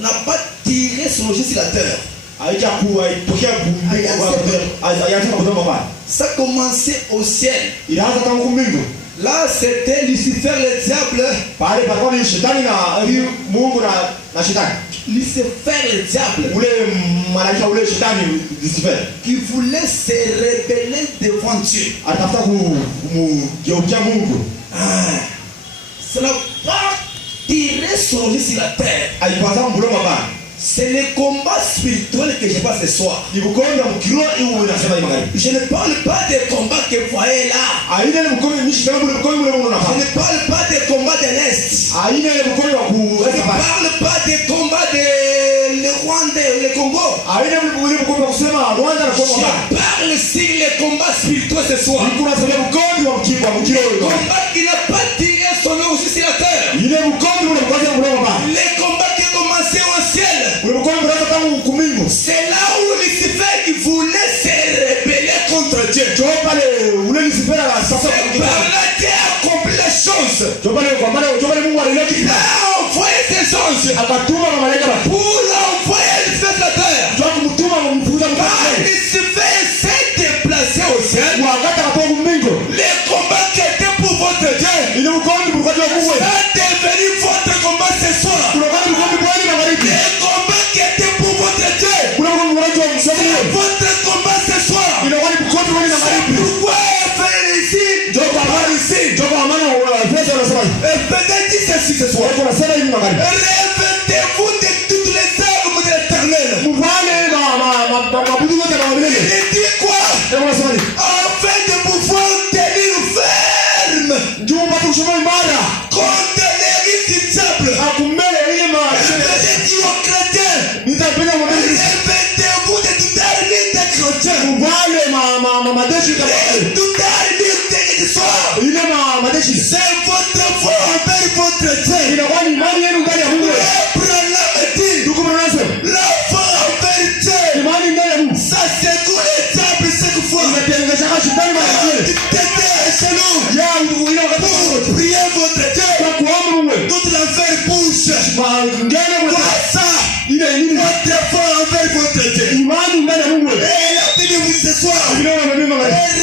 n'a pas tiré son logis sur la terre. Ça a commencé au ciel. Là, c'était Lucifer le diable. Lucifer le diable. Qui voulait se rebeller devant Dieu. Ça n'a pas tiré son logis sur la terre. C'est le combat spirituel que je vois ce soir. Je ne parle pas des combats que vous voyez là. Je ne parle pas des combats de l'Est. Je ne parle pas des combats de le Rwanda ou le Congo. Je parle sur les combats spirituels ce soir. Le combat qui n'a pas tiré son nom aussi sur la terre. Les combats qui ont commencé au ciel. C'est là où Lucifer qui voulait se rebeller contre Dieu. C'est par là Dieu a accompli les choses. Il a envoyé ses anges pour envoyer Lucifer sur la terre. Quand Lucifer s'est déplacé au ciel, les combats qui étaient pour votre Dieu, ça a devenu votre combat ce soir. Les combats qui étaient pour votre Dieu, c'est votre combat ce soir. Pourquoi faire ici? Peut-être dit ceci ce soir. Revêtez-vous de toutes les armes de l'Éternel. Il dit quoi? Afin de pouvoir tenir ferme contre les risques du diable. Revêtez-vous aux chrétiens. Revêtez-vous de toute armure des chrétiens. Toute armure du soir. C'est votre foi envers votre Dieu. La foi envers Dieu. Ça secoue les diables chaque fois. Pour prier votre Dieu. Toute l'affaire bouge. Ça. Votre foi envers votre Dieu. Et appelez-vous ce soir.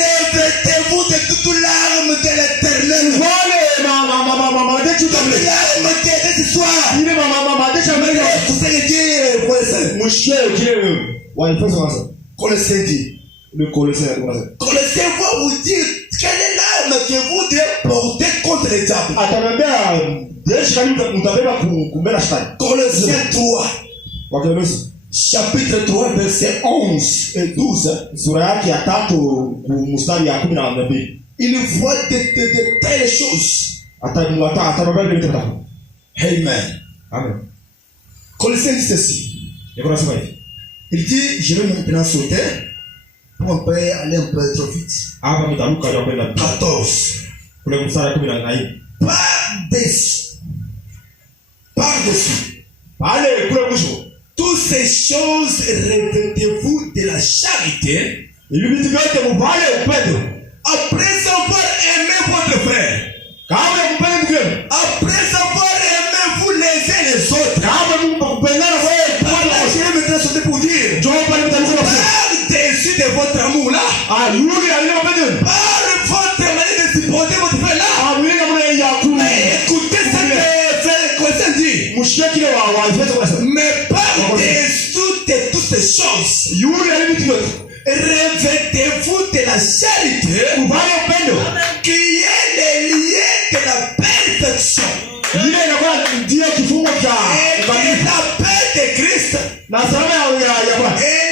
Revêtez-vous de toute l'arme de l'Éternel. L'arme de ce soir. Colossiens dit. Colossiens va vous dire quelle est l'arme que vous devez porter contre les diables. Colossiens 3. Chapitre 3, versets 11 et 12. Il voit de telles choses. Amen. Colossiens dit ceci. Il dit, je vais maintenant sauter pour un peu aller un peu trop vite. 14. Par-dessus. Toutes ces choses, revêtez-vous de la charité. Après avoir aimé votre frère. Après avoir aimé vous les uns les autres. Je vais maintenant sauter pour dire. Par-dessus de votre amour là. Par votre manière de supporter votre frère là. Écoutez ce que Colossiens dit. Mais par-dessus de toutes ces choses, revêtez-vous de la charité qui est le lien de la perfection. Et la paix de Christ, et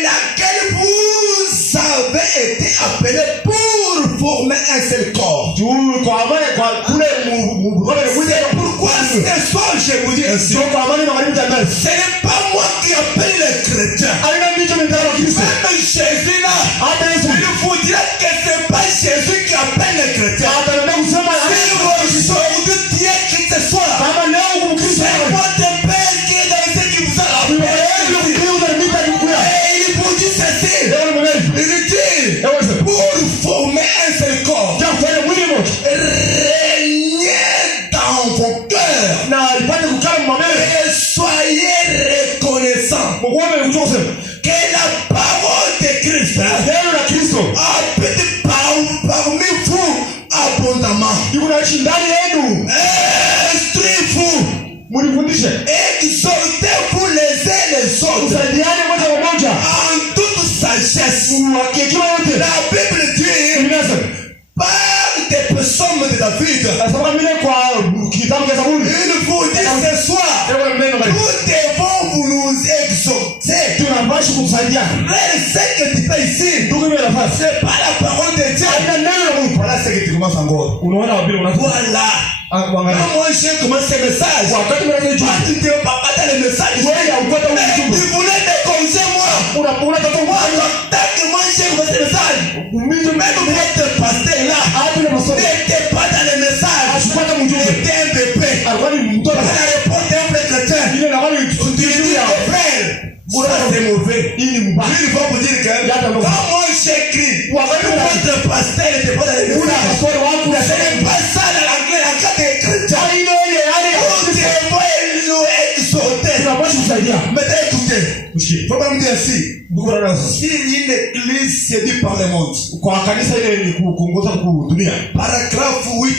laquelle vous avez été appelés pour former un seul corps. C'est pourquoi ce soir je vous dis ainsi. Ce n'est pas moi qui appelle les chrétiens. Même Jésus là, il vous dira que ce n'est pas Jésus qui appelle les chrétiens. Si aujourd'hui Dieu qui ce soir, c'est votre Père qui est dans le ciel qui vous a appelé. Et il vous dit ceci. Il dit, pour former un seul corps, régnez dans vos cœurs. Mulifundishe. Exhortez-vous les uns les autres. Msaidiane moja kwa moja. En toute sagesse. Hekima yote. La Bible dit par des psaumes de David. Il vous dit ce soir, nous devons vous nous exhorter. Frère, c'est que tu fais ici. C'est pas la parole de Dieu. Voilà ce que tu commences encore. Voilà. Quand moi j'ai commencé ce message, tu dis papa dans le message, tu voulais me conseiller moi. Moi, tant que moi j'ai commencé le message, même votre pasteur là n'était pas dans le message. Il était un bébé. La réponse d'un vrai chrétien. Tu dis frère, ça c'est mauvais. Il va vous dire que quand moi j'écris, votre pasteur n'était pas dans le message. Ce n'est pas ça l'anglais. Maintenant écoutez, il faut pas me dire ainsi. Si une église séduite par le monde, paragraphe 8,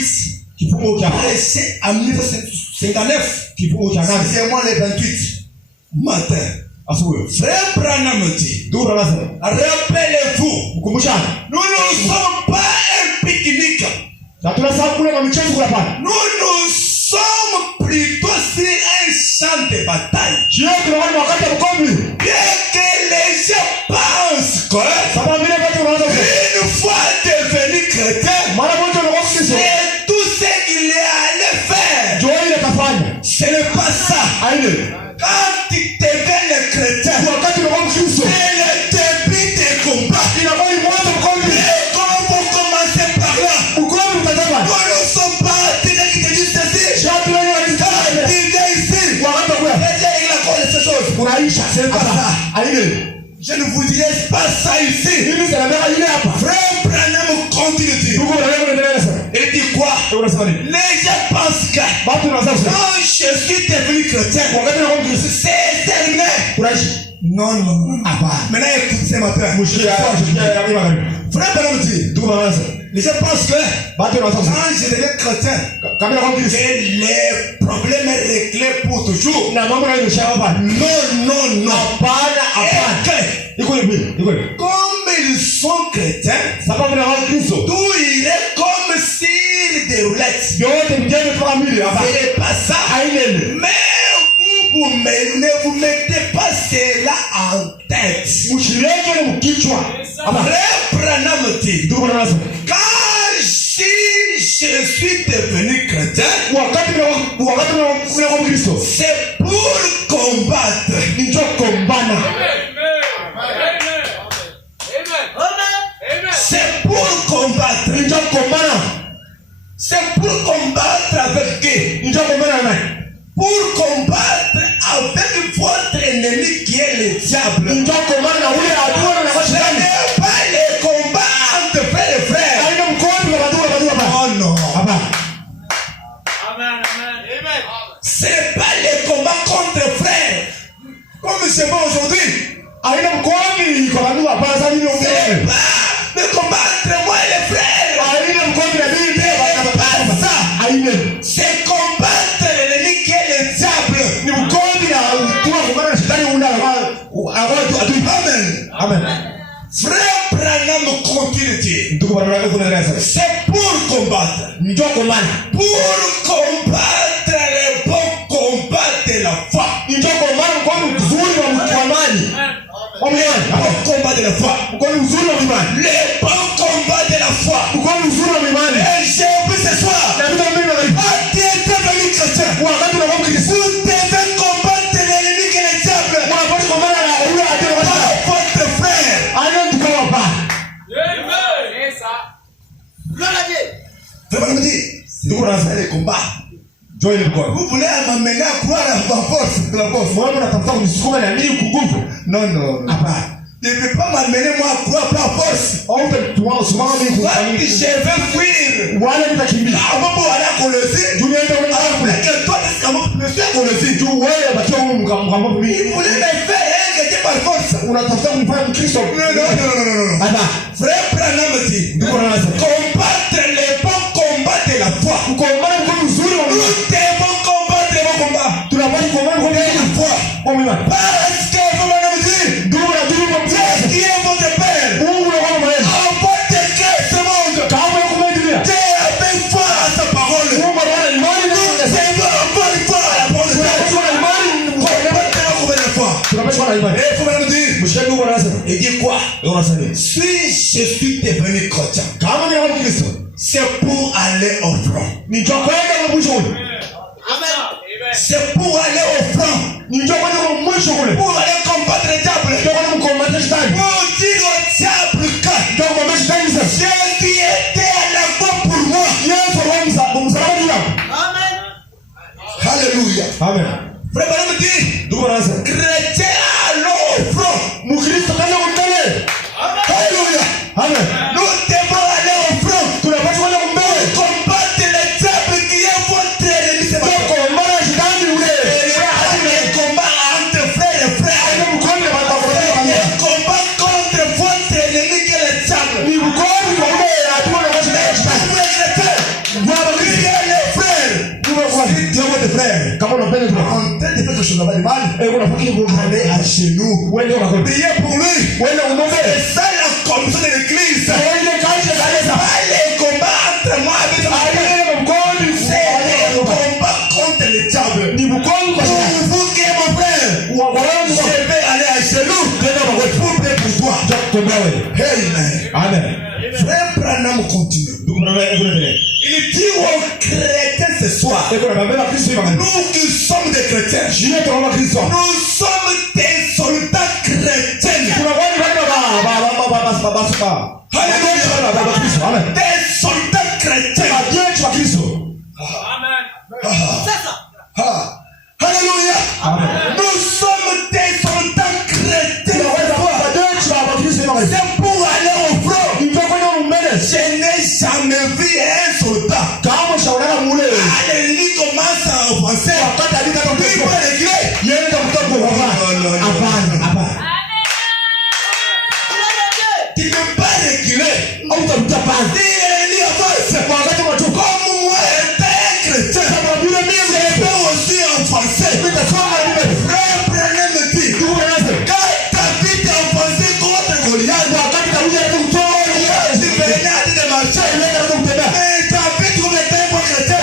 prêché en 1959, sixièmement le 28 matin, frère Branham dit, rappelez-vous, nous ne sommes pas un pique-nique. Nous sommes plutôt sur un champ de bataille. Bien que les gens pensent que une fois devenu chrétien, c'est tout ce qu'il est allé faire. Ce n'est pas ça. Quand tu deviens le chrétien, c'est le début des combats. Comment vous commencez par là? Nous ne sommes pas des gens qui te disent ceci. C'est pas ça. Je ne vous dirai pas ça ici. Frère Branham continue. Il dit quoi? Les gens pensent que quand je suis devenu chrétien, c'est terminé. Non. Maintenant écoute ce matin. Frère Branham dit, les gens pensent que quand je deviens chrétien, que les problèmes sont réglés pour toujours. Non. Comme ils sont chrétiens, tout il est comme sur des roulettes. Ce n'est pas ça. Mais ne vous mettez pas cela en tête. Frère Branham dit, quand si je suis devenu chrétien, c'est pour combattre. C'est pour combattre. C'est pour combattre avec qui? Pour combattre avec votre ennemi qui est le diable. Ce n'est pas le combat entre frères et frères. Oh non. Ce n'est pas le combat contre frères. Comme c'est bon aujourd'hui. Ce n'est pas le combat entre moi et les frères. C'est combattre l'ennemi qui est le diable. Amen. Frère Branham continue de dire, c'est pour combattre. Pour combattre le bon combat de la foi. Le bon combat de la foi. Le bon combat de la foi. Et j'ai oublié ce soir. Tu es devenu chrétien. Vous devez combattre l'ennemi qui est le diable. Votre frère. Vous dit, les combats. Vous voulez m'amener à croire à ma force. Non. Tu ne peux pas m'amener moi à croire par force. Quand je vais fuir, il voulait me faire par force. Non. Frère Branham dit, combattre les bons combats de la foi. Nous devons combattre les bons combats. Parce que vous m'avez dit, qui est votre Père? Avant de créer ce monde, Dieu avait foi à sa parole. Nous devons avoir foi à la parole de Dieu. Combien de fois? Et vous m'avez dit, il dit quoi? Si je suis devenu chrétien, c'est pour aller au front. C'est pour aller au front. Pour aller combattre le diable. Pour dire au diable que Jésus était à la croix pour moi. Alléluia. Amen. Frère me dit, chrétien allons au front. Alléluia. Amen. Nous devons aller au front. Combattre le diable qui est votre ennemi. C'est votre combat entre frères et frères. Le combat contre votre ennemi qui est le diable. En train de faire quelque chose de mal, allez à genoux, priez pour lui. C'est ça la commission de l'église. Allez combattre entre moi avec c'est le combat contre le diable. Pour vous qui est mon frère, je vais aller à genoux pour prier pour toi. Amen. Frère Branham continue. Il dit aux chrétiens ce soir, nous qui sommes des chrétiens, nous sommes des soldats chrétiens. Alléluia. Des soldats chrétiens. Alléluia. Nous sommes des soldats chrétiens. C'est pour aller au front. Je n'ai jamais vu un soldat. L'ennemi commence à offenser. Il peut régler. Tu ne peux pas réguler. Si l'ennemi avance, comme moi étant un chrétien, je peux aussi offenser. Frère Branham me dit, quand David a offensé contre Goliath, il venait à dire de marcher. Mais David, comme était un bon chrétien,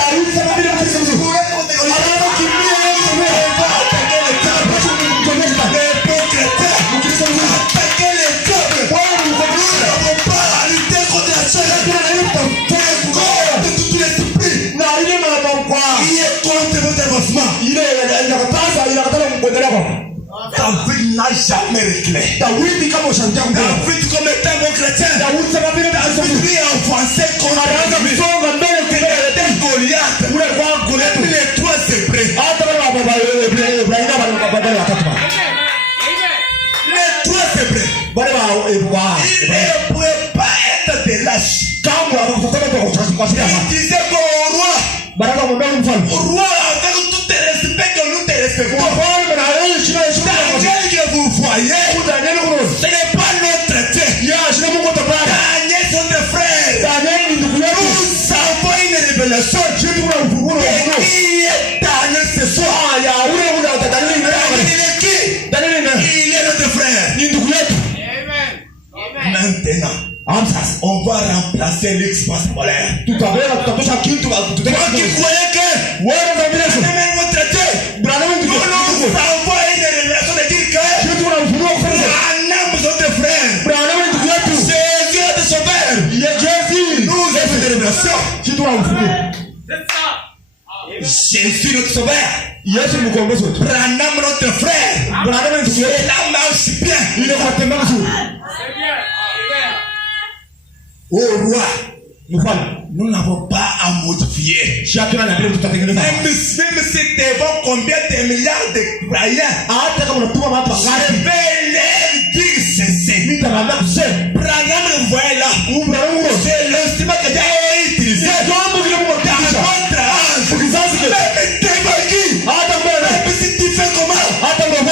David n'a jamais réglé. David comme étant un bon chrétien, David lui a offensé contre Goliath. Les trois c'est prêt. Les trois c'est prêt. Il ne pouvait pas être de lâche. Il disait qu'au roi, avec tout le respect que nous te respectons, Daniel que vous voyez, ce n'est pas notre Dieu. Daniel c'est notre frère. Nous avons une révélation. Et qui est Daniel ce soir? Il est qui? Il est notre frère. Maintenant, on va remplacer l'expérience polaire. Toi qui croyais que votre Dieu, nous avons une révélation de dire que Branham est notre frère. Jésus est notre sauveur. Nous avons une révélation. Jésus notre sauveur. Branham notre frère. Cela marche bien. Au roi, nous n'avons pas à modifier. Même si devant combien de milliards de croyants, je vais leur dire ceci. Branham le voyait là. C'est l'instrument que Dieu a utilisé. Dans votre âge, même devant qui, même si tu fais comment,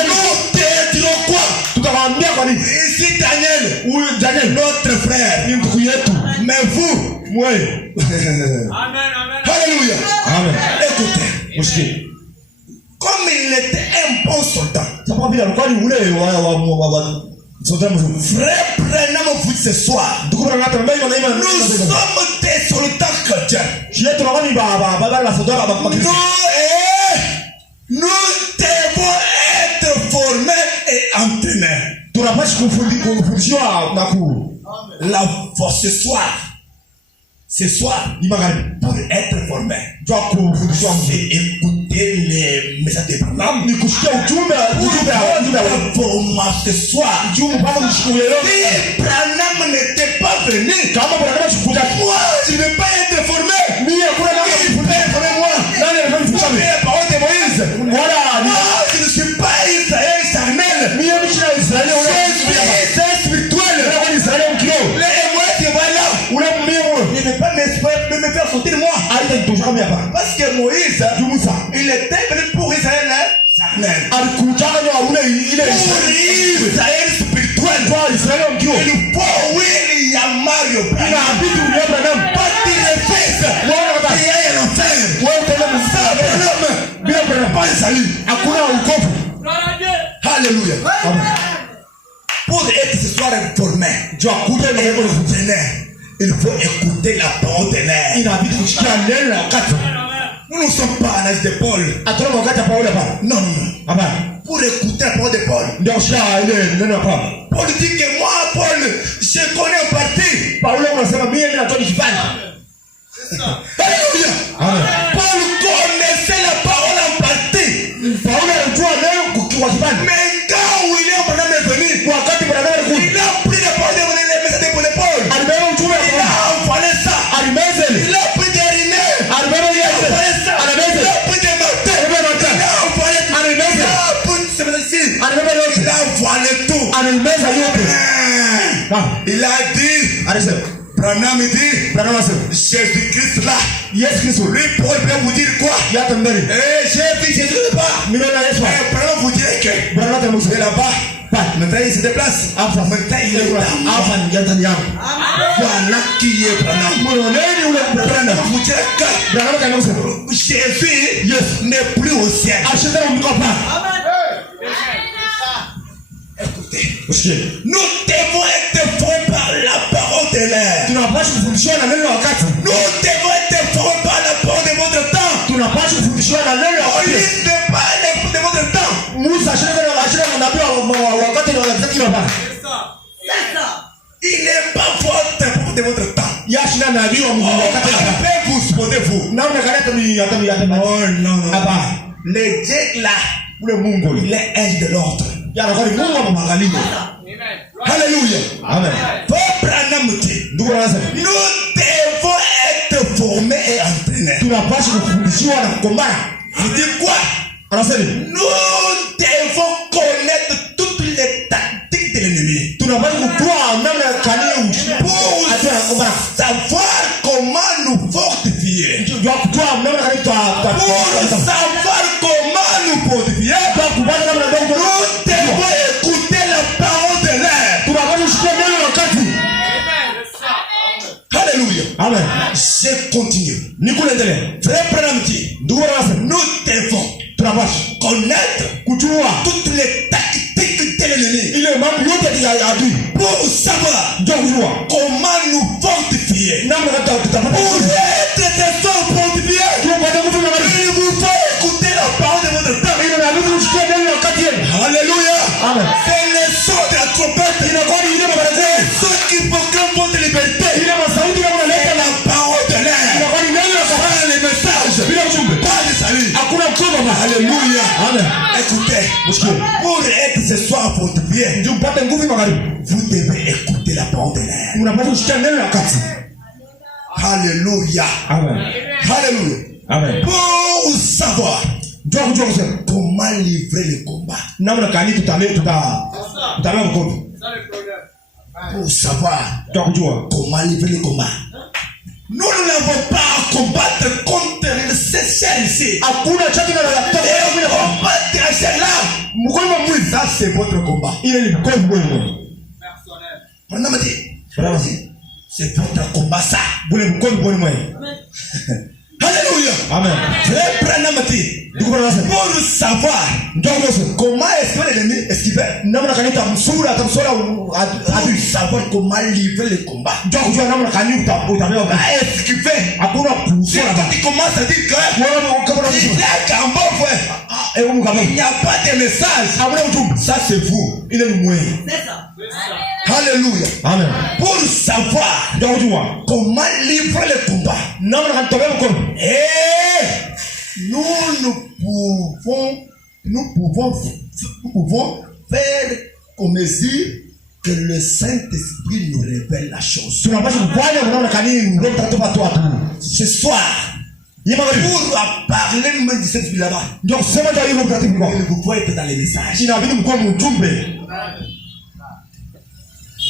nous te dirons quoi. Ici Daniel, notre frère. Mais vous, Amen. Alléluia. Écoutez, comme il était un bon soldat, kama vile alikuwa ni ule wa Frère Branham vous ce soir. Nous sommes des soldats chrétiens. Nous devons être formés et entraînés. La force ce soir, pour être formé, c'est écouter les messages de Branham. Ce soir, si Branham n'était pas venu, moi je ne vais pas être formé. Il peut former moi. La parole de Moïse. Moi je ne suis pas Israël charnel. Je suis spirituel. Il ne peut pas me faire sortir de moi. Parce que Moïse, il était venu pour Israël charnel. Pour Israël spirituel. Il faut William Mario Branham. Pas qu'il le fasse. Il y a un enfer. Pas de salut. Alléluia. Pour être ce soir informé, il faut écouter la parole de l'air. Nous ne sommes pas à l'âge de Paul. Non. Pour écouter la parole de Paul. Paul dit que moi, Paul, je connais en partie. Alléluia. Paul connaissait la parole en partie. Mais quand William Branham est venu, il a pris la parole de Paul. Il a envoyé ça. Il a pris des rinets. Il a envoyé ça. Il a pris des marteaux. Il a envoyé tout. Il a envoyé tout. Il a dit, Branham dit, Jésus-Christ là. Lui, Paul peut vous dire quoi? J'ai vu Jésus là-bas. Branham vous dirait que c'est là-bas. Maintenant il se déplace. Maintenant il est là. Voilà qui est Branham. Branham vous dirait que Jésus n'est plus au ciel. Écoutez, nous devons être formés par la parole de l'air. Nous devons être formés par la parole de votre temps. Au lieu de pas de votre temps. Il n'est pas votre de votre temps. Vous supposez-vous. Non. Le Dieu là, il est ange de l'ordre. Alléluia. Amen. Nous devons être formés et entraînés. Il dit quoi? Nous devons connaître toutes les tactiques de l'ennemi. Pour savoir comment nous fortifier. Pour savoir comment nous fortifier. Nous devons écouter la parole de l'air. Alléluia. Amen. Je continue. Frère Branham dit, nous devons connaître toutes les tactiques de l'ennemi. Pour savoir comment nous fortifier. Pour être des gens fortifiés, il vous faut écouter la parole de votre temps. Alléluia. C'est le son de la trompette. C'est ceux qui proclament votre liberté. Et la parole de l'air. Pas les messages. Pas de salut. Alléluia. Écoutez, pour être ce soir fortifié, vous devez écouter la parole de l'air. Alléluia. Alléluia. Pour savoir comment livrer le combat. Pour savoir comment livrer le combat. Nous n'avons pas à combattre contre ces chaînes ici. Combattre à celle-là. Ça c'est votre combat. C'est votre combat ça. Alléluia. Amen. Frère Branham dit, Pour savoir comment est-ce que l'ennemi esquivait. Pour savoir comment livrer le combat. Esquiver. C'est quand tu commences à dire que il y a qu'un bon frère. Il n'y a pas de message. Ça c'est vous. Il est le moyen. Alléluia. Amen. Pour savoir comment livrer le combat. Et nous pouvons faire comme mesure que le Saint-Esprit nous révèle la chose. Ce soir, pour parler même du Saint-Esprit là-bas, vous pouvez être dans les messages.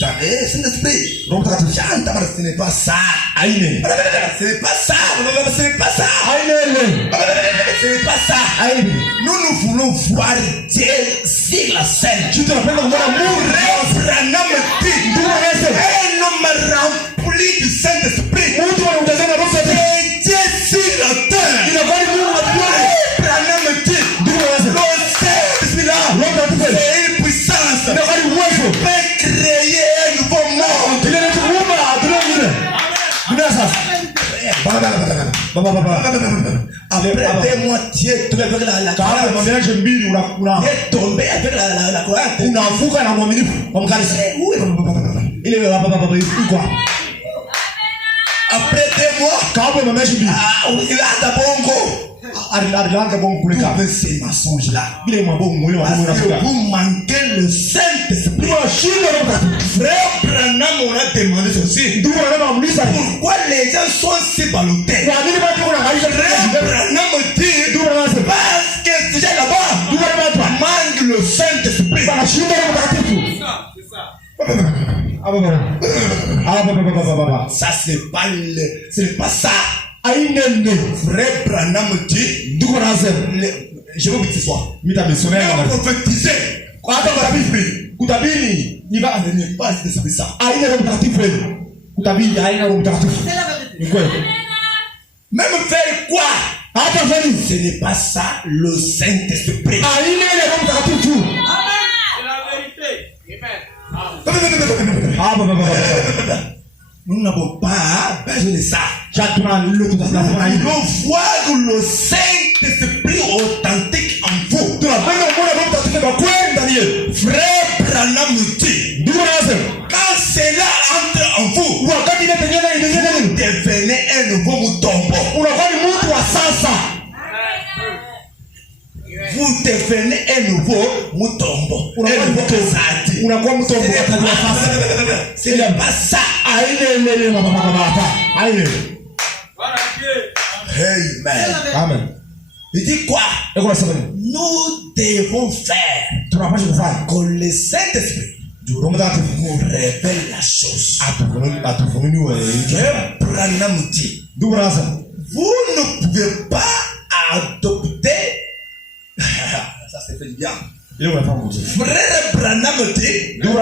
Saint-Esprit, ce n'est pas ça. Ce n'est pas ça. Ce n'est pas ça. Ce n'est pas ça. Nous voulons voir Dieu sur la scène. Un homme rempli du Saint-Esprit. Dieu sur la terre. C'est une puissance. Peut créer un nouveau monde. Après 2 mois, Dieu est tombé avec la croyance. Dieu est tombé avec la croyance. Après 2 mois, il a d'abord ces mensonges-là. Parce que vous manquez le Saint-Esprit. Frère Branham, on a demandé ceci. Pourquoi les gens sont si ballottés? Frère Branham dit parce que ces gens là-bas manquent le Saint-Esprit. Ça c'est pas ça. Frère Branham dit, je veux que tu sois. Il a prophétisé. Il va venir pas de ça. Même faire quoi? Ce n'est pas ça le Saint-Esprit. C'est la vérité. Amen. Nous n'avons pas besoin de ça. Nous voulons voir le Saint-Esprit authentique en vous. Frère Branham dit, quand cela entre en vous, vous devenez un nouveau mouton. Vous devenez un nouveau mouton. Ce n'est pas ça. Amen. Il dit quoi? Nous devons faire que le Saint-Esprit nous révèle la chose. Branham dit, vous ne pouvez pas adopter. Ça c'est fait bien. Frère Branham dit, nous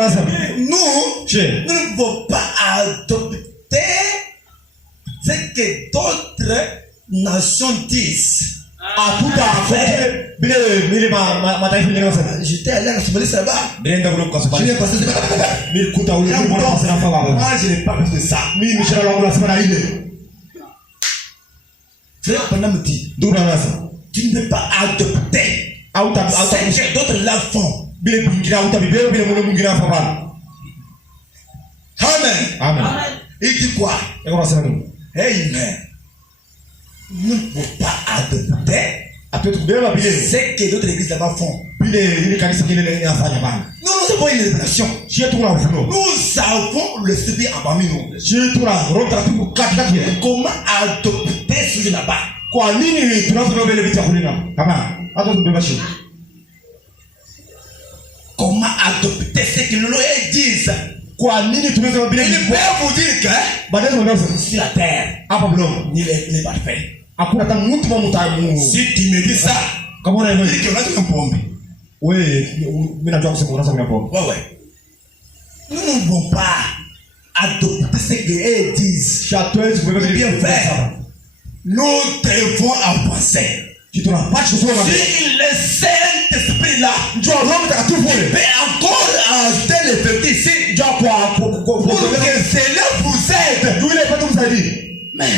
ne pouvons pas adopter ce que d'autres nations disent. J'étais allé à la Somalie là-bas. Je n'ai pas besoin de ça. Frère Branham dit, tu ne peux pas adopter ce que d'autres la font. Amen. Il dit quoi? Amen. Nous ne pouvons pas adopter ce que d'autres églises là-bas font. Nous avons une révélation. Nous avons le Saint-Esprit parmi nous. Comment adopter ce là-bas? Comment adopter ce que nous disent? Il peut vous dire que sur la terre, il est parfait. Si tu me dis ça, comment on a dit que on a une pompe? Oui, nous ne pouvons pas adopter ce qu'ils disent. Bien faire. Nous devons avancer. Si le Saint-Esprit là peut encore ajouter les petits ici pour que cela vous aide. Mais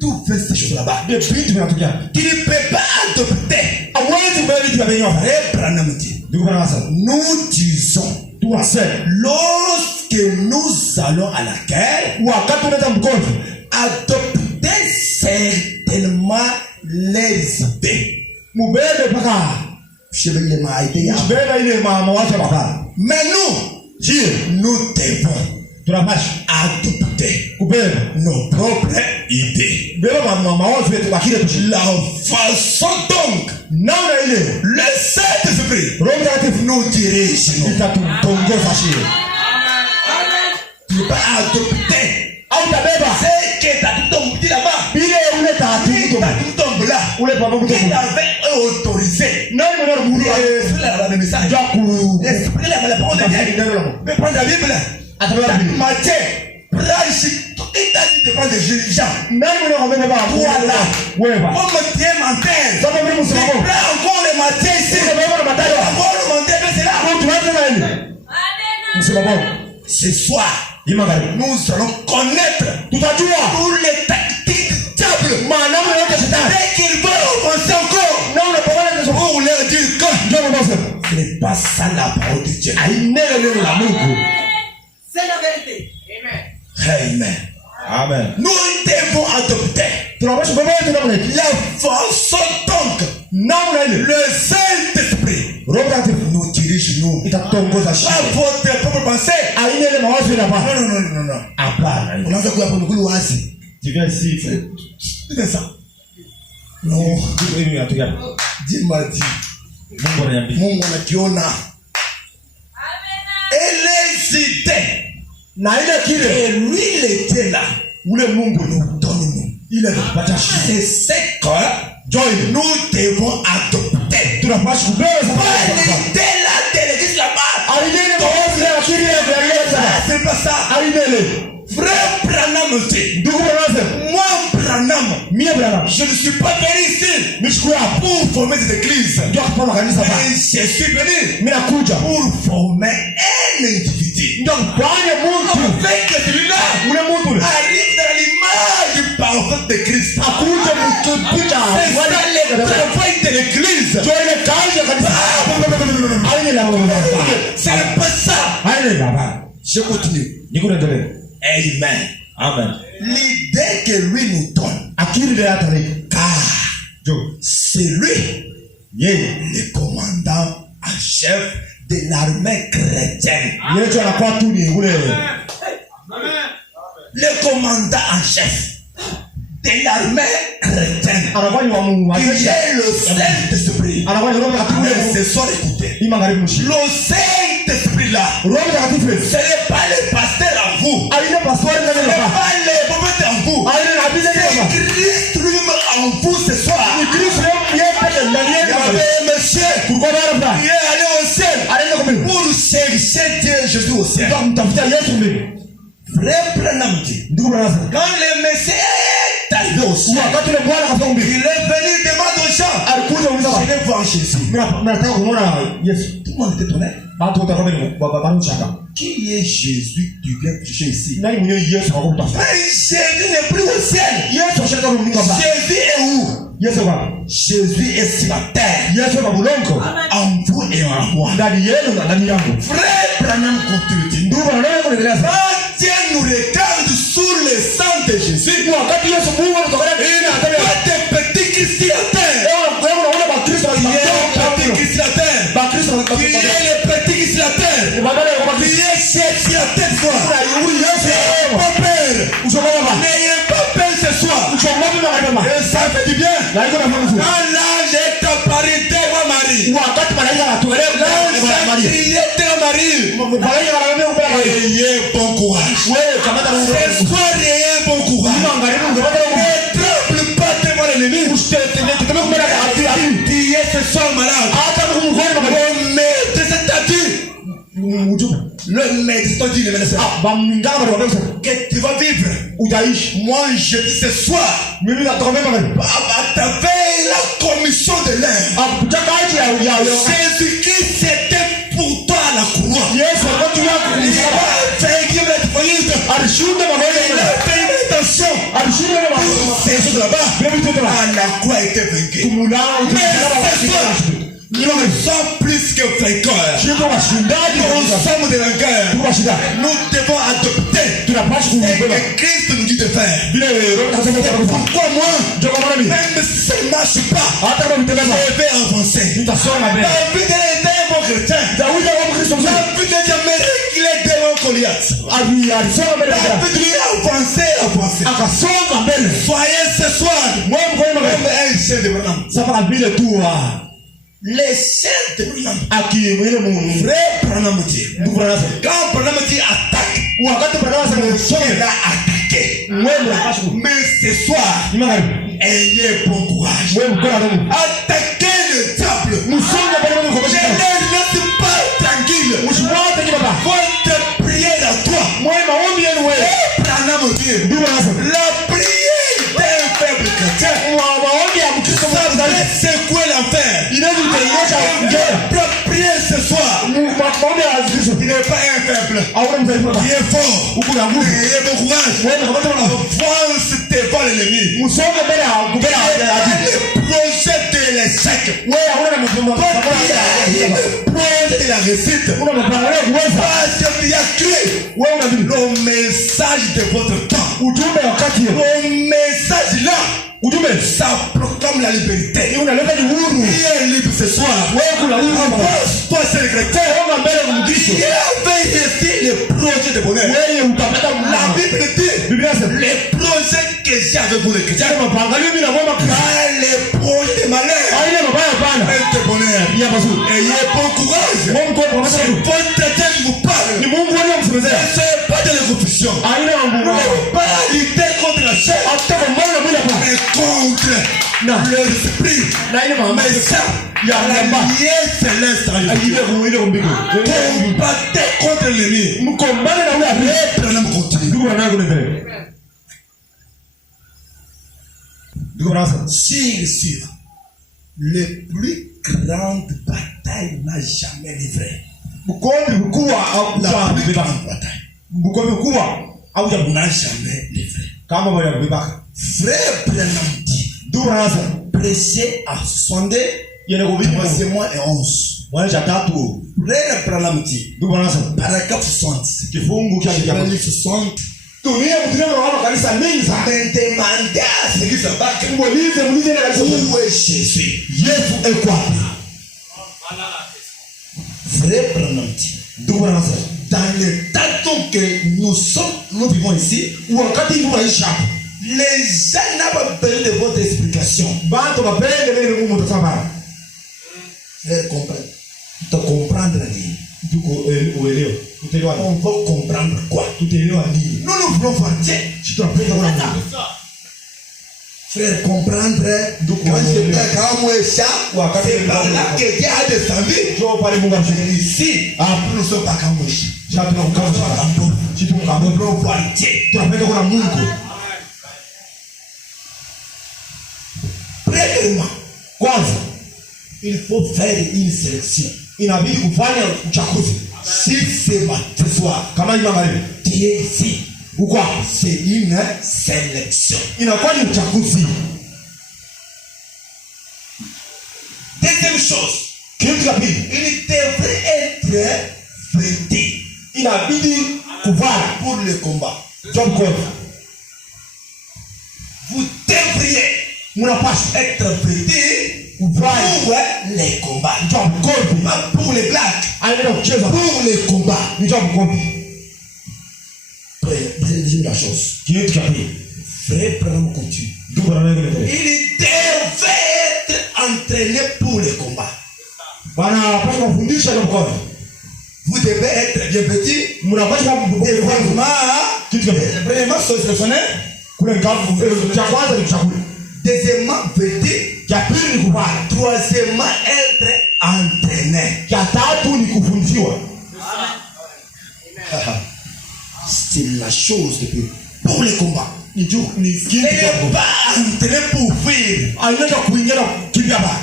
tout fait ces choses là-bas. Tu ne peux pas adopter. Nous disons, lorsque nous allons à la guerre, adopter certainement les idées. Mais nous devons adopter nos propres idées. La façon donc le Saint-Esprit nous dirige. Tu peux pas adopter c'est que t'as tout tombé là-bas. Il avait autorisé. L'esprit là, la parole de Dieu. Mais prends la Bible. Matthieu, il t'a dit de prendre des gens. Voilà. Comme tu es menteur. Tu prends encore les Matthieu ici. Encore le menteur, c'est là. Ce soir, nous allons connaître toutes les tactiques du diable. Dès qu'il va avancer encore, pour leur dire que ce n'est pas ça la parole de Dieu. C'est la vérité. Amen. Amen. Nous devons adopter la façon donc le Saint-Esprit nous dirige, nous. Pas votre propre pensée. Non. On a fait quoi pour nous? Tu viens ici. C'est ça. Non. Dieu m'a dit. Mungu anakiona. Et les idées. Et lui, il était là. Où le Mungu nous donne nous. Il est partager. C'est ce que nous devons adopter. Pas l'idée là de l'église là-bas. C'est pas ça. Frère Branham dit. Moi Branham. Je ne suis pas venu ici pour former des églises. Mais je suis venu pour former un individu. Avec celui-là arrive dans l'image parfaite de Christ. C'est ça le travail de l'église. C'est pas ça. Je continue. Amen. L'idée que lui nous donne, car c'est lui le commandant en chef de l'armée chrétienne. Le commandant en chef de l'armée chrétienne, qui est le Saint-Esprit. Mais ce soir, écoutez, le Saint-Esprit là, ce n'est pas le pasteur en vous, ce n'est pas le prophète en vous, c'est Christ lui-même en vous ce soir. Il y avait un monsieur qui est allé au ciel pour chercher Dieu Jésus au ciel. Frère Branham dit, quand le Messie est arrivé au ciel, il est venu demander aux gens, je vais voir Jésus. Tout le monde était étonné. Qui est Jésus? Tu viens chercher ici. Mais Jésus n'est plus au ciel. Jésus est où? Jésus est sur la terre. En vous et en moi. Frère Branham continue. Quand Dieu nous regarde sous le sang de Jésus, il n'y a pas de petit Christ sur la terre. Il y a le petit Christ sur la terre. Il y a le petit Christ sur la terre. Il y a chef sur la terre. N'ayez pas peur. N'ayez pas peur ce soir. Et ça fait du bien. Quand l'ange est apparu devant Marie, l'ange est Marie. Ayez bon courage. Ce soir, ayez bon courage. Ne tremble pas devant l'ennemi. Tu es ce soir malade. Le médecin dit que tu vas vivre. utaishi. Moi, je dis ce soir, Mimi nakwambia magharibi. à travers la commission de l'air, Kuchakaji ya Jésus-Christ c'était pour toi à la croix. Yesu wakati Il wako a vaincu notre foyer. alishinda Il magonjwa. a fait une intention. Alishinda magonjwa. C'est ce là-bas. Bibi tuko na. La croix a été vaincue. Kumulao Mais ce soir, nous sommes plus que vainqueurs. Shiko washindaji Nous kwa sommes des vainqueurs. kwa shida. Nous devons adopter Tunapaswa ce kubeba. que Christ nous dit de faire. Bila roho kasema C'est kwa pourquoi moi, Joko mara mimi. même si ça ne marche pas, Hata kama mtembea je vais avancer. tutasonga mbele. David était un bon chrétien. Daudi wa Kristo mzuri. David n'a jamais réglé devant Goliath. Alisonga mbele. David lui a avancé. Akasonga mbele. Soyez ce soir, Wewe mkono même mbele. un chef de Branham. Sasa vile tu wa Les chefs de Branham. akimwile Mungu. Vrai Branham dit. Ndugu Branham. Quand Branham dit attaque, Wakati Branham il anasema a attaqué. wewe unapaswa Mais ce soir, ni magharibi. ayez bon courage. Wewe mkono wa Mungu. Attaquez le diable. Musonga mbele Mungu kwa Ne shida. laisse pas tranquille. Usiwate kibaba. Votre prière à toi. Mwe maombi yenu wewe. Branham dit. Ndugu Branham. La prière d'un faible chrétien. Maombi ya Mkristo Ça mzuri. va secouer l'enfer. Inaweza kutengeneza ngera. La prière ce soir. Maombi ya Kristo. Il n'est pas un faible. Auna mzaifu. Il est fort. Uko na nguvu. Ayez bon courage. Wewe kama kama Avance devant l'ennemi. musonga mbele ya kubela adui. Le projet de l'échec. Wewe hauna mfumo. Le projet de la réussite. Una mpango kuweza. Parce qu'il y a cru. Wewe unabidi. Le message de votre temps. Ujumbe wakati. Le message là. Ujumbe Ça proclame la liberté. unaleta ni huru. Il est libre ce soir. Wewe kuna huru hapa. Toi c'est le chrétien. Omba mbele kumkristo. Il avait ici le projet de bonheur. Wewe utapata La Bible dit. Biblia inasema Les projets que j'ai avec vous les chrétiens. mapangalio mimi na mwamba Kristo. Pas les projets de malheur. Haina mabaya hapana. Mais de bonheur. Ya mazuri. Ayez bon courage. Mungu kwa pamoja C'est na votre Dieu qui vous parle. ni Mungu aliyemsemezea. C'est pas de la confusion. Haina Vous nguvu. n'avez pas lutter contre la chair. Hata kwa mbona mwili hapa. Mais contre l'esprit. Na ile mama Mais ça, ya la namba. lumière céleste en lui. Ile kuile kumbiko. Combattez contre l'ennemi. Mkombane na ule api. Branham continue. Ndugu wanangu ndio. Ndugu wanangu. Sûr. Le plus grande bataille n'a jamais livré. Mkombi mkubwa au La la plus grande bataille mkombi mkubwa au ya n'a jamais livré. kama wale kubaka. Frère Branham dit, Ndugu wanangu. prêchez à sonder Yene kubika. verset moins et 11. Mwana cha tatu. Frère Branham dit, Ndugu wanangu. paragraphe 60. Kifungu cha Je vais kitabu. lire 60. Dunia mtumia wa kanisa mingi sana. Me demandez à ce qui se passe. Muulize na kanisa. Où est Jésus? Yesu eko wapi? Frère Branham dit, Ndugu wanangu. dans le temps que nous vivons ici, Wakati tunaishi hapa. les gens n'ont pas besoin de votre explication. Bantu bapende vile Mungu mtasema. Frère, comprendre nini? Tuko uelewa. Utaelewa. On va comprendre quoi? Tutaelewa nini? Nous nous voulons voir Dieu. Si tunapenda kuna Mungu. Frère, comprendre, quand je parle quand moi ça, c'est par là que Dieu a descendu. Njoo pale Mungu amshike. Ici, Hapo nous ne sommes pas comme moi. shatu na ukao. Si Nous tukambo. voulons voir Dieu. Tunapenda kuna Mungu. Premièrement, Kwanza il faut faire une sélection. inabidi kufanya uchaguzi. Si c'est ce soir, Kama hii magharibi. Dieu ici, Uko c'est une sélection. inakuwa ni uchaguzi. Deuxième chose, Kitu cha pili il devrait être vêtu inabidi kuvaa pour le combat. job code. Vous devriez Mnapaswa être vêtu kuvaa pour les combats. job code. Pas pour les blagues, Anaenda kucheza pour les combats. ni job code. Deuxième la chose. Kitu cha pili Frère Branham continue. ndugu na wewe ndio. Il devait être entraîné pour les combats. Bwana anapaswa kufundisha job code. Vous devez être bien vêtu. Mnapaswa Premièrement, kitu cha pili premièrement, sélectionné. kule ngavu cha kwanza ni chakula. Deuxièmement, vêtu. Cha pili ni kuvaa. Troisièmement, être entraîné. Cha tatu ni kufundishwa. C'est la chose de plus. Pour les combats. Ni juu ni Il kingi. n'est pas entré pour fuir. Anaenda kuingia na kimbia bana.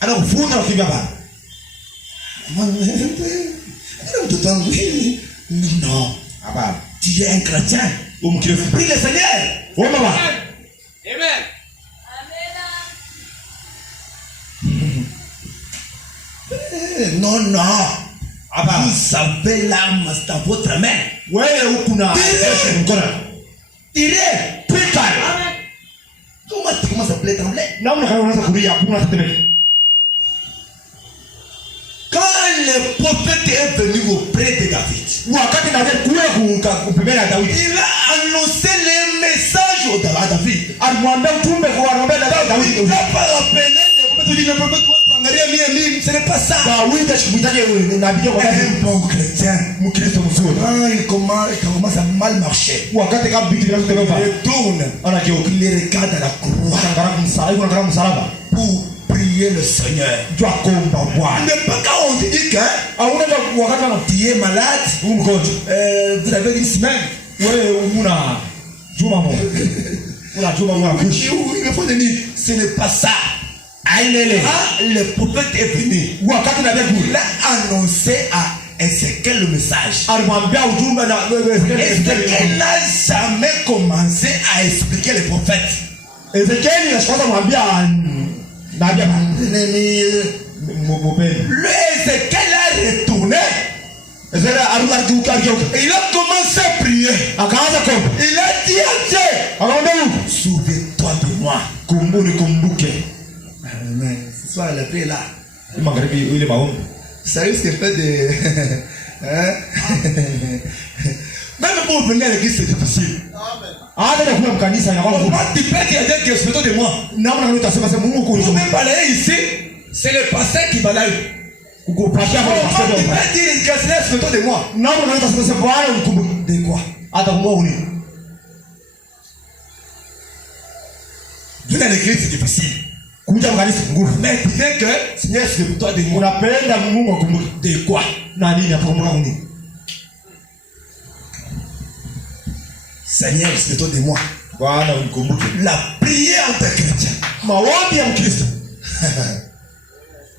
Ana kufunga na kimbia bana. Non. Hapana. Tu es un chrétien. Umkristo. Prie le Seigneur. Wewe baba. Amen. Non, non. Hapana. Vous avez l'arme dans votre main. Wewe huku na mkono. Tirez. Pika. Comment tu commences à pleurer trembler? Namna kama unaanza kulia hakuna tetemeka. Quand le prophète est venu auprès de David, Wakati David kule kupembea Daudi. il a annoncé les messages à David. Alimwambia mtume kuwaambia Daudi. Il n'a pas rappelé le prophète. Ce n'est pas ça. Daudi ashikuitaje nabii kwa Un bon chrétien. Mkristo mzuri. Quand il commence à mal marcher, Wakati kama bitu bila kutembea. il tourne. Anageuka. Il regarde à la croix Anaangalia msalaba. pour prier le Seigneur. Jua kuomba Bwana. Mais pas quand on te dit que wakati tu es malade, mgonjwa. vous avez une semaine. Wewe una juma moja. Una juma moja. Il faut dire, ce n'est pas ça. Ailele. Ah, le prophète est venu. Wakati David Il a annoncé à Ézéchiel le message. alimwambia ujumbe na Ézéchiel n'a jamais commencé à expliquer les prophètes. Ezekieli anashikaza mwambia nabii mupeni. Le Ézéchiel a retourné. Il a commencé à prier. Akaanza kuomba. Il a dit à Dieu, Akamwambia Mungu, souviens-toi de moi. kumbuke. Amen. Ce soir, la paix est là. Magharibi ile maombi. Ça risque pas de... Hein? Même pour venir à l'église, c'est difficile. Hata kuna mkanisa inakuwa Comment ngumu. tu peux dire à Dieu que souviens-toi de moi? Namna gani utasema sema Mungu Vous kuliko même balayer ici, c'est le pasteur qui balaye. kukupatia kwa Comment pastor. tu peux dire que Seigneur, souviens-toi de moi? Namna gani utasema sema Bwana unikumbuke. De quoi? Hata kumbuka nini? Venir à l'église, c'est difficile. Kuja mkanisa ngumu. Mais tu sais que Seigneur, souviens-toi de moi. Unapenda Mungu akumbuke. De quoi? Na nini atakumbuka nini? Seigneur, souviens-toi de moi. Bwana unikumbuke. La prière de chrétien. Maombi ya Mkristo.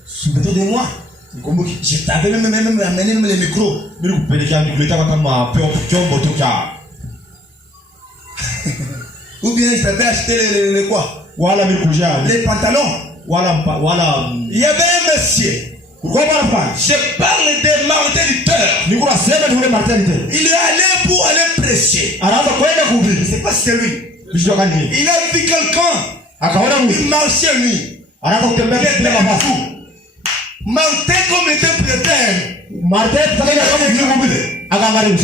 Souviens-toi de moi. Nikumbuke. Je t'avais même amené même les micros. Mimi kupelekea nikuleta kama chombo tu cha Ou bien je t'avais acheté les quoi? wala mikuja Les pantalons. wala Il y avait un monsieur. Pourquoi pas? Je parle de Martin Luther. Niko nasema ni ule Martin. Il est allé pour aller prêcher. Anaanza kwenda Je ne kuhubiri. sais pas si c'est lui. Bisho gani? Il a vu quelqu'un. Akaona mtu. Il marchait lui. Anaanza kutembea bila mavazi. Martin comme était prêteur. Martin tutaenda kama vile kuhubiri. Akaangalia.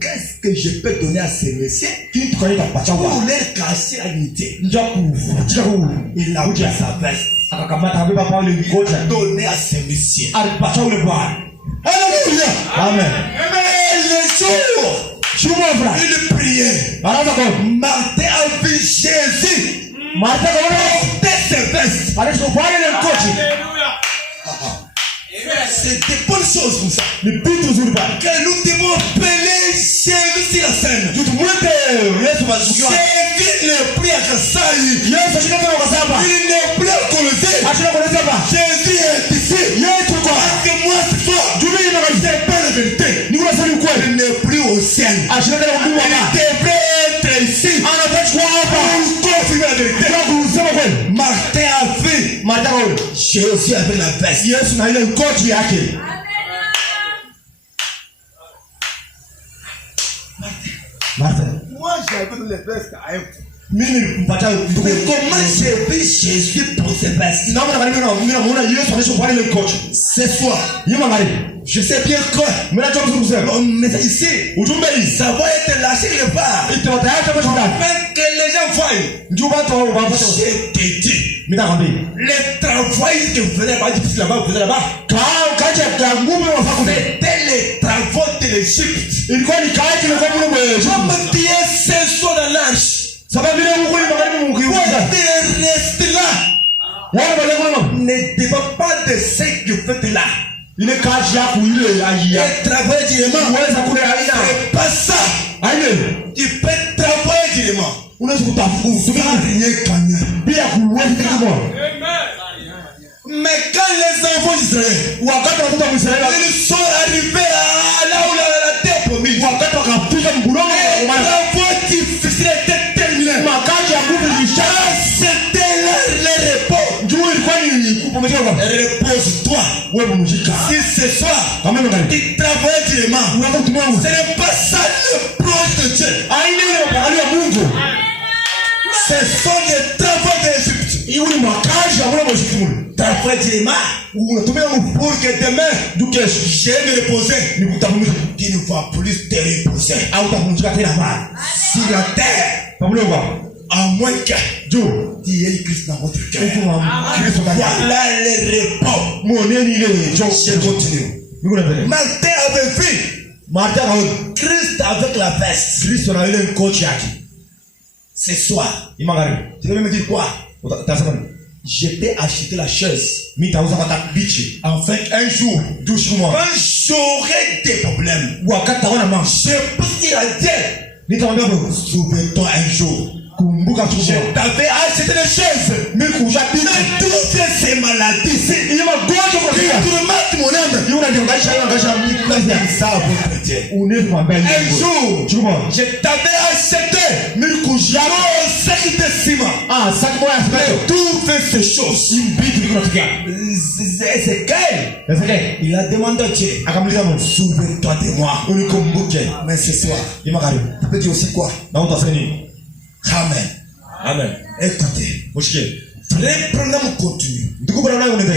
Qu'est-ce que je peux donner à ces messieurs Kitu kaita pacha pour wa. leur cacher la unité? Nja kufuatia huu. Il a pris sa veste. Akakamata kabeba pale mkoja. Donné à ces messieurs. Alipacha ule bwana. Alléluia. Amen. Mais le jour, Chuma bra. il priait. Anaanza kwa Martin a vu Jésus Martin kaona porter ses vestes. alishopale ile mkoji. Alléluia. C'est des bonnes choses comme ça. Ni vitu nzuri bana. Que nous devons appeler Jésus sur la scène. Tutumwite Yesu basukiwa. Jésus n'est plus à Kassai. Yesu ashika kwa kasaba. Il n'est plus à Colossée. Ashika kwa kasaba. Jésus est ici. Yesu kwa. Parce que moi ce soir, Jumini na je sais pas la vérité. ni kuna sema ukweli. Il n'est plus au ciel. Ashika kwa Il Mungu hapa. devrait être ici. Anataka hapa. Pour confirmer la vérité. Kwa kusema kweli. Martin a vu Martin huyo. Jésus avec la veste. Yesu na ile mkoji yake. Martin. Moi j'avais les vestes à un. Mimi mpata ndugu. Mais comment j'ai vu Jésus pour ses vestes? Naona kama mimi namuona Yesu anashopale ile mkoji. Ce soir, Yuma ngari. je sais bien que Mimi najua mzuri kusema. mais ici, Ujumbe hii. ça va être lâché quelque part. Itawataacha kwa shida. Afin que les gens voient. Njoo watu wao wapate. Je te dis, Mimi nakwambia. le travail que vous faisiez là-bas, difficile là-bas, vous faisiez là-bas, Kaja ya ngumu na wafako. c'était les travaux de l'Égypte. Ilikuwa ni kaji ile kwa mule mwe. Comme tu es ce soir dans l'arche, Sababu ile Mungu ni magari Mungu vous kiuza. devez rester là. Wao wale kuna Ne dépend pas de ce que vous faites là. ile kaji yako ile ayia. Et travailler diamant, Uweza kule aina. c'est pas ça. Aile. Tu peux travailler tranquillement. Unaweza kutafuta Rien gagner. bila kuweza kama. Mais quand les enfants d'Israël, Wakati watoto wa Israeli ils sont arrivés à là où la terre promise, wakati wakafika mbulongo les wa travaux difficiles étaient terminés. makazi ya nguvu ilishaka. C'était le repos. Juu ilikuwa ni kupumzika kwa. Repose-toi. Wewe pumzika. Si ce soir, Kama ndio gani? tu travailles durement, Unataka kutumia ce n'est pas ça le projet de Dieu. aina ile ya Mungu. Ce sont les travaux de l'Égypte. Hiyo ni makazi ya wale mshukuru. Travail durement. Unatumia nguvu Pour que demain, dukesh je me reposer. ni kutapumzika. Tu ne vas plus te reposer. Au utapumzika tena bali. Sur la terre, Pamoja kwa. à moins que Juu tu aies Christ dans votre cœur. huko wa Kristo ndani yako. Voilà le repos. Muoneni ile Je njoo. continue. Niko na mbele. Martin avait vu Martha kaona Christ avec la veste. Kristo na ile coach yake. Ce soir, Imangari. tu veux me dire quoi? Utasema nini? Je t'ai acheté la chaise. Mimi tauza pata bichi. Enfin, un jour, Juu siku moja. quand j'aurai des problèmes, Wakati taona mama. je peux dire à Dieu, Nitamwambia bro, souviens-toi un jour. kumbuka siku Je moja. t'avais acheté des chaises. Mimi kuja bichi. Mais toutes ces maladies, Ile magonjwa kwa qui kia. tourmentent mon âme, Yule anaangaisha ils savent votre Dieu. unifumambia. Un jour, Siku moja. je t'avais acheté un sac de ciment. Ah, sasa moja asipeto. Toutes ces choses. Bitu liko natukia. Ézéchiel, Ezekiel il a demandé à Dieu, akamuliza Mungu, souviens-toi de moi. unikumbuke. Mais ce soir, Imangari. tu peux dire aussi quoi? Na utasema nini? Amen. Amen. Écoutez, Mushikie. frère Branham continue. Ndugu bwana wangu Il ndio.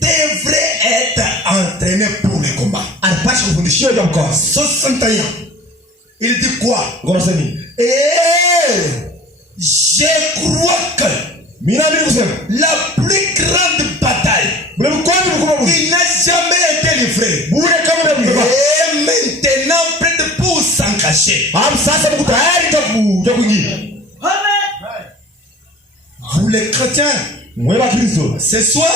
devrait être entraîné pour le combat. Anapaswa kufundishwa jambo kwa. 60 ans. Il dit quoi? Ngona sema nini? Je crois que Mimi na mimi kusema. la plus grande bataille, Bule mkono mkubwa. il n'a jamais été livré. Bure kama ndio. Et maintenant, prête pour s'engager. Sasa mko tayari kuja kuingia. Vous les chrétiens, Mwewa Kristo. ce soir,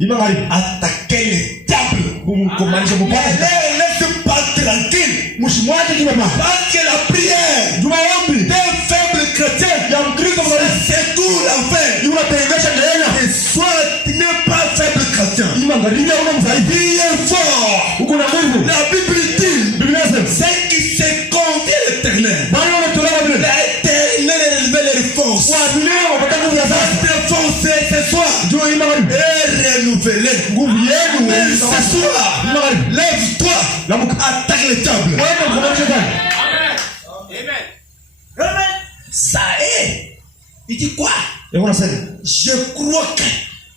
Imangari. attaquez les diables. Kumaanisha Mais mpaka. laisse pas tranquille. Mshimwaje kibaba. Parce que la prière Juma ombi. d'un faible chrétien, Ya Mkristo mwana. c'est tout l'enfer. Yule tengesha ndeena. Et soit tu n'es pas faible chrétien, Imangari ile una msaidi. il est fort. Uko na nguvu. La Bible dit, Biblia inasema. c'est qui se confie à l'éternel. Bali unatolewa vile. L'éternel révèle les forces. Kwa vile wapata nguvu ya sasa. Cette force ce soir Jua imangari. est renouvelée. Nguvu yenu. Mais ce soir, Imangari. lève-toi, La muka. attaque les diables. Wewe mkono shetani. Ça est. Il dit quoi? Yeye unasema. Je crois que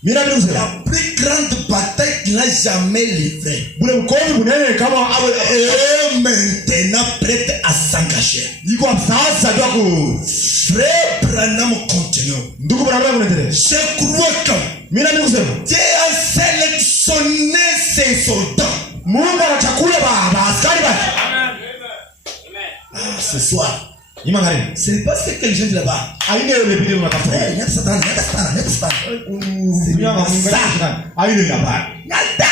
Mimi na mimi kusema. la plus grande bataille qu'il n'a jamais livrée Bule mkono bunene kama awe est maintenant prête à s'engager. iko sasa ndio ku. Frère Branham continue. Ndugu bwana wangu ndio. Je crois que Mimi na mimi kusema. Dieu a sélectionné ses soldats. Mungu ana chakula ba askari ba. Ah, ce soir, Imangari. ce n'est pas ce que les gens disent là-bas. Aina ile bidii unatafuta. Hey, neta Satan. Sijua Mungu shetani. Aina ile hapa. Nada.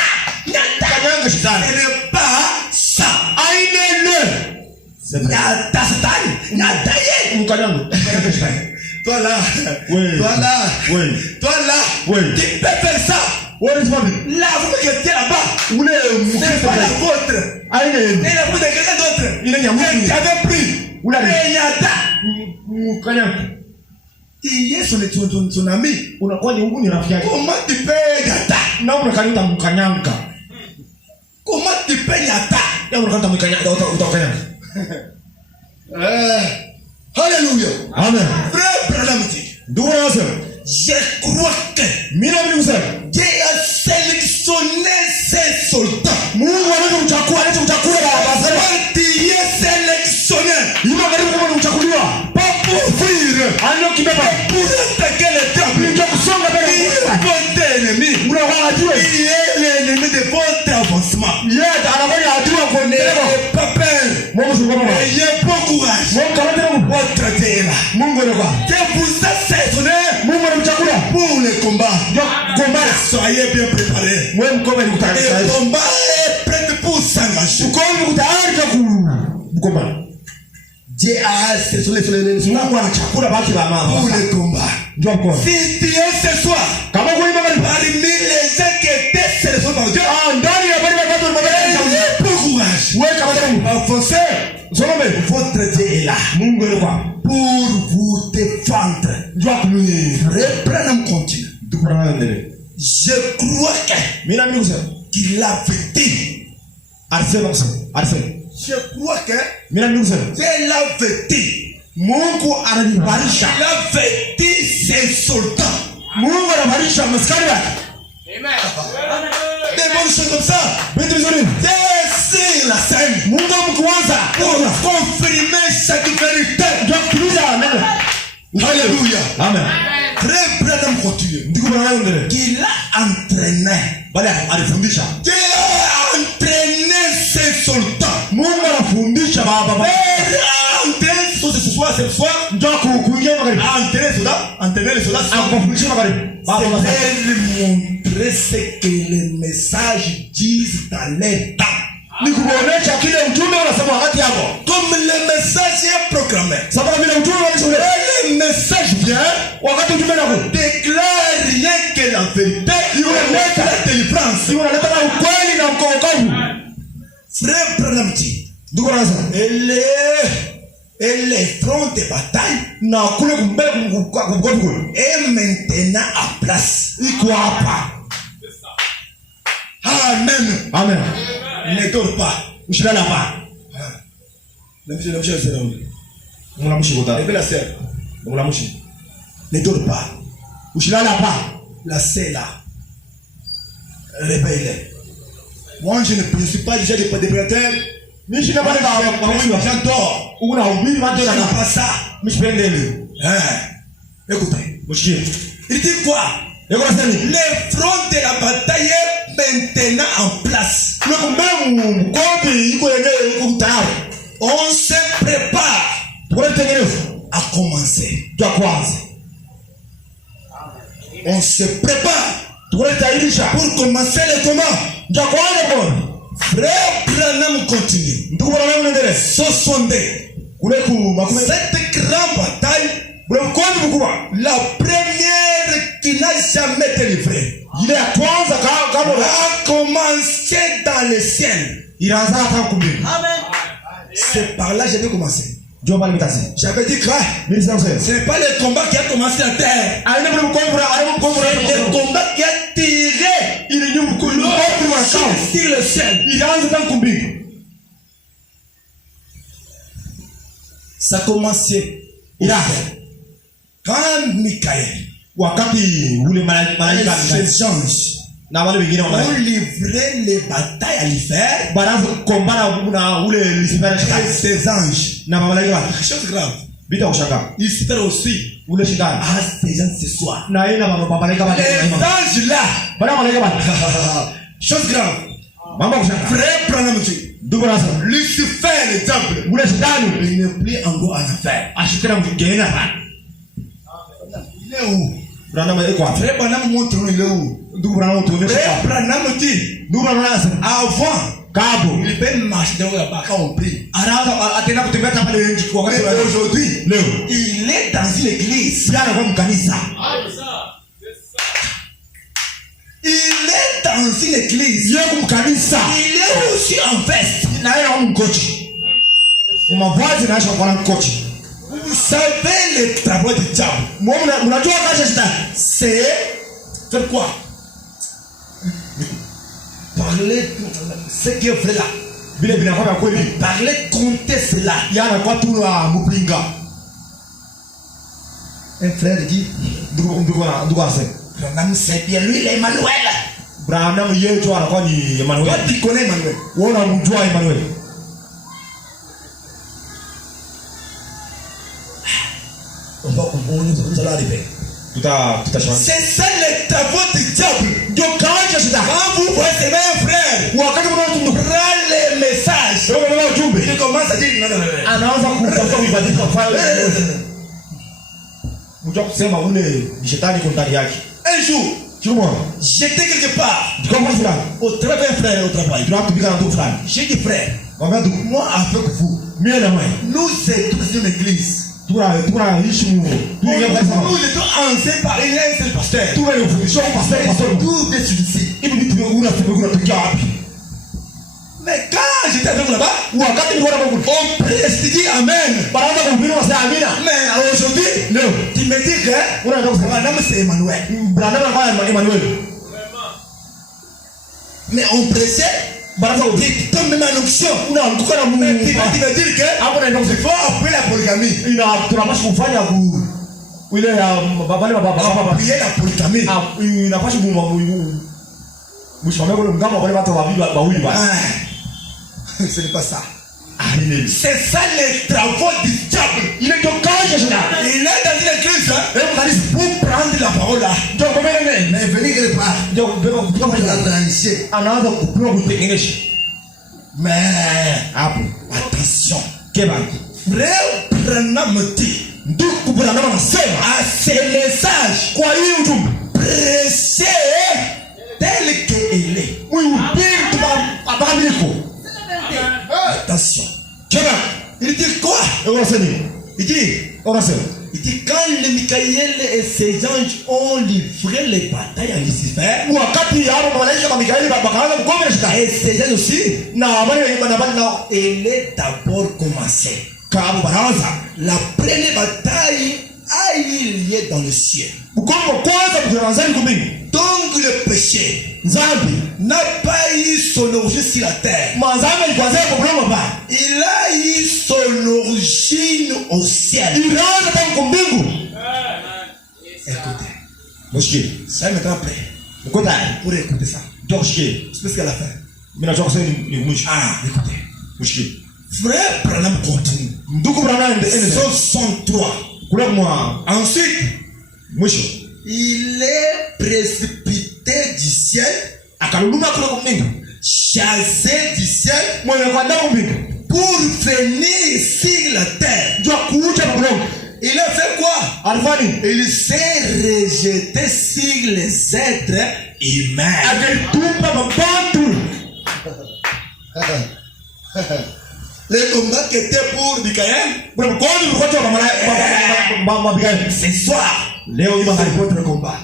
Kanyanga Ce shetani. n'est pas ça. Aina ile. Nada Satan. Nada ye. Mkanyangu. Toi là. Oui. Toi là. Oui. Toi là. Oui. Tu peux faire ça. What is happening? Là, vous me mettez là-bas. Ule Ce n'est pas la mkristo. vôtre. Aina ile. C'est la vôtre de quelqu'un d'autre. Ile ni ya Mais Mungu. tu avais pris. Ule ni. Mais Nada. Mkanyangu. Tu es son ami. Unakuwa ni Mungu ni rafiki yake. Comment tu peux Nada? Na unakanyanga mkanyanga. Comment tu peux Nada? Ya unakanta mkanyanga utakanyanga. Alléluia. Amen. Frère Branham dit, Ndugu anasema. je crois que Mimi na mimi kusema. Dieu a sélectionné ses soldats. Mungu anaweza kuchakua ba askari. Quand tu es sélectionné, Imangari kama ni kuchakuliwa. pas pour fuir, Anyo kibaba. pour attaquer les diables. Ndio kusonga Il mbele. est votre ennemi. Unakuwa ajue. Il est l'ennemi de votre avancement. Yeye anafanya hatua kuendelea. N'ayez pas peur. Mungu shukuru Baba. Ayez bon courage. Mungu kamata Mungu. Votre Dieu est là. Mungu ndio kwa. Dieu vous a sélectionné Mungu anamchakula. pour le combat. Ndio komba. Soyez bien préparés. Wewe mkomba ni Et kutaka. le combat est prêt pour s'engager. Ukomba ni kutayari kwa mkomba. Dieu a sélectionné les Mungu anachakula baki ba mama. pour le combat. Ndio mkono. Si tu es ce soir Kama kuimba bali parmi les gens qui étaient sélectionnés par Dieu, ndani ya bali watu ayez peu courage. wewe kama Mungu. Avancez. Soma Votre Dieu est là Mungu ni kwa. pour vous défendre. Ndio kumni. Reprenons continue. Tukura ndele. Je crois Mimi na mimi qu'il a vécu. Arsema kusema. Arsema. Je crois que Mimi na mimi Dieu l'a vécu. Mungu ananibarisha. Il a vécu ses soldats. Mungu anabarisha maskari wake. Amen. Des bonnes choses comme ça. Vitu vizuri. Sur la scène. Mungu mkuanza. Pour confirmer chaque vérité. Ndio kuuliza neno. Alléluia. Amen. Très Branham continue. Ndikubona ndele. Qu'il a entraîné. Bali alifundisha. Dieu a entraîné ses soldats. Mungu anafundisha baba. Père a entraîné ce soir. Ndio kuingia magari. A entraîné les soldats. Entraîné les soldats. Akufundisha magari. Baba baba. C'est lui montrer ce que les messages disent dans les temps. Nikuonesha kile ujumbe unasema wakati hapo. Comme le message est proclamé. Sababu vile ujumbe unasema Et le message vient. wakati ujumbe unako Déclare rien que la vérité. Il va mettre la délivrance. sio unaleta na ukweli na mkokovu. Frère Branham dit. Ndugu rasa. Et les fronts de bataille Na kule kumbele kumkokovu. est maintenant à place. Iko hapa. Amen. Amen. Ne dors pas. Ushilala hapa. Mulamushi kota. Levez la sœur. Mulamushi. Ne dors pas. Ushilala hapa. La sœur là. Réveille-les. Moi, je ne suis pas déjà des prédateurs. Mimi shika pale kwa mwiba. J'adore. Unahubiri watu Je na n'aime pas ça. mishipendele. Écoutez. Mshikie. Il dit quoi? Eko nasema ni. Les fronts de la bataille est maintenant en place. Kule kumbele mkopi iko yenyewe iko tayari. On se prépare Tukule tengeneza. à commencer. Kwa kwanza. On se prépare Tukule tayarisha. pour commencer le combat. Ndio kwanza kwa. Frère Branham continue. Ndugu bwana unaendelea. 62. Kule ku makumi. Cette grande bataille, Bwana mkopi mkubwa. la première qui n'a jamais été livrée, Ile ya kwanza kama a commencé dans le ciel. ilianza hata kumbili. C'est par là que j'ai commencé. Ndio bali mitasi. J'avais dit quoi? Mimi sasa sasa. Ce n'est pas le combat qui a commencé à terre. Aina bwana mkopi C'est le combat qui a tiré ile nyumba kule mkopi mwanakao. sur le ciel. Ilianza hata kumbili. Ça a commencé. Ila Quand Michael wakati ule malaika et ses anges na wale wengine wa ont malaika livré les batailles à l'hiver, baraza kukombana na ule Lucifer et shetani ses anges, na malaika wake. chose grave, Bila kushanga. Lucifer aussi Ule shetani. a ses gens ce soir. Na yeye na malaika wake. Les anges là, Bala malaika wake. chose grave, Mambo kushanga. frère Branham dit, Ndugu rasa. Lucifer le diable, Ule shetani il n'est plus encore en affaire. ashikira mgeni hapa. Il est où? Branham yuko wapi? Frère Branham montre-nous il est où? Ndugu Branham tuonyeshe Frère wapi? Branham dit, Ndugu Branham avant, kabo. il peut marcher dans la barque on prie. Anaanza atenda kutembea hapa pale nje kwa wakati Mais wa aujourd'hui, leo. il est dans une église. Jana kwa mkanisa. Il est dans une église. Yeye kumkanisa. Il est aussi en veste. Na yeye kama mkochi. Mavazi na kwa mkochi. Vous savez les travaux du diable. Mnajua kazi ya shetani. C'est faire quoi? Parler ce qui est vrai là. Vile vinakuwa kweli. Parler compter cela. Yana kwa tu na mpinga. Un frère dit, Ndugu ase. Branham c'est bien lui l'Emmanuel. Branham yeye tu anakuwa ni Emmanuel. Toi tu connais Emmanuel. Wewe unamjua Emmanuel. On va arriver. Tutashanga. C'est ça les travaux du diable. Ndio kazi ya shetani. Quand vous voyez mes frères, Wakati mnaotumbuka. prends les messages. Wewe unaona ujumbe. Il commence à dire non, non, non. Anaanza kutafuta kuibadilisha file. Mjua kusema ule ni shetani kwa ndani yake. Un jour, Chuma. j'étais quelque part Tuko fulani. au travail, frère, au travail. Tunatumika na mtu fulani. J'ai dit frère, Mwambie ndugu, moi avec vous, Nous sommes tous une église. Nous Nous étions enseignés par un seul pasteur. Tout est ici. Mais quand j'étais avec là-bas, on prédit Amen. Mais aujourd'hui, tu me dis que madame c'est Emmanuel. Mais on prêchait. Tu tombes même en option. Mais tu vas dire que il faut appeler la polygamie. Prier la polygamie. Ce n'est pas ça. C'est ça les travaux du diable. Il est dans une église pour prendre la parole là. Mais venir quelque part. Mais attention. Frère Branham dit c'est les sages prêcher tel qu'il est. Attention. Il dit quoi? Il dit quand les Michael et ses anges ont livré les batailles à Lucifer, et ses anges aussi, il est d'abord commencé. La première bataille a eu lieu dans le ciel. Donc le péché n'a pas eu son origine sur la terre. Il a eu son origine au ciel. Écoutez. Ça est maintenant prêt pour écouter ça. C'est parce qu'à la fin. Écoutez. Frère Branham continue. 63. Ensuite, il est précipité du ciel, chassé du ciel, pour venir sur la terre. Il a fait quoi? Il s'est rejeté sur les êtres humains. Le combat qui était pour Michael, ce soir, c'est votre combat.